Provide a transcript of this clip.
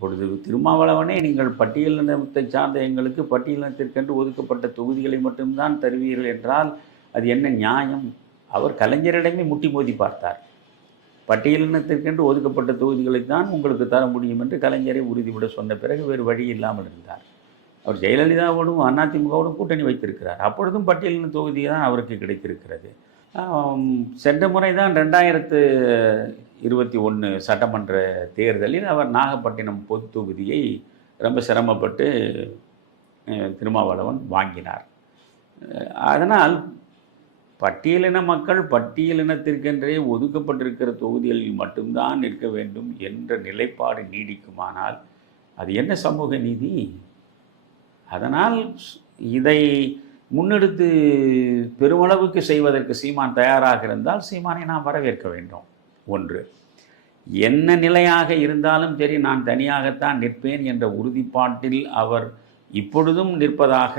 இப்பொழுது திருமாவளவனே நீங்கள் பட்டியலினத்தை சார்ந்த எங்களுக்கு பட்டியலினத்திற்கென்று ஒதுக்கப்பட்ட தொகுதிகளை மட்டும்தான் தருவீர்கள் என்றால் அது என்ன நியாயம்? அவர் கலைஞரிடமே முட்டி மோதி பார்த்தார். பட்டியலினத்திற்கென்று ஒதுக்கப்பட்ட தொகுதிகளை தான் உங்களுக்கு தர முடியும் என்று கலைஞரை உறுதிவிட சொன்ன பிறகு வேறு வழி இல்லாமல் இருந்தார். அவர் ஜெயலலிதாவோடும் அதிமுகவோடும் கூட்டணி வைத்திருக்கிறார். அப்பொழுதும் பட்டியலின தொகுதி தான் அவருக்கு கிடைத்திருக்கிறது. சென்ற முறை தான் ரெண்டாயிரத்து இருபத்தி ஒன்று சட்டமன்ற தேர்தலில் அவர் நாகப்பட்டினம் பொது தொகுதியை ரொம்ப சிரமப்பட்டு திருமாவளவன் வாங்கினார். அதனால் பட்டியலின மக்கள் பட்டியலினத்திற்கென்றே ஒதுக்கப்பட்டிருக்கிற தொகுதிகளில் மட்டும்தான் நிற்க வேண்டும் என்ற நிலைப்பாடு நீடிக்குமானால் அது என்ன சமூக நீதி? அதனால் இதை முன்னெடுத்து பெருமளவுக்கு செய்வதற்கு சீமான் தயாராக இருந்தால் சீமானை நாம் வரவேற்க வேண்டும். ஒன்று. என்ன நிலையாக இருந்தாலும் சரி நான் தனியாகத்தான் நிற்பேன் என்ற உறுதிப்பாட்டில் அவர் இப்பொழுதும் நிற்பதாக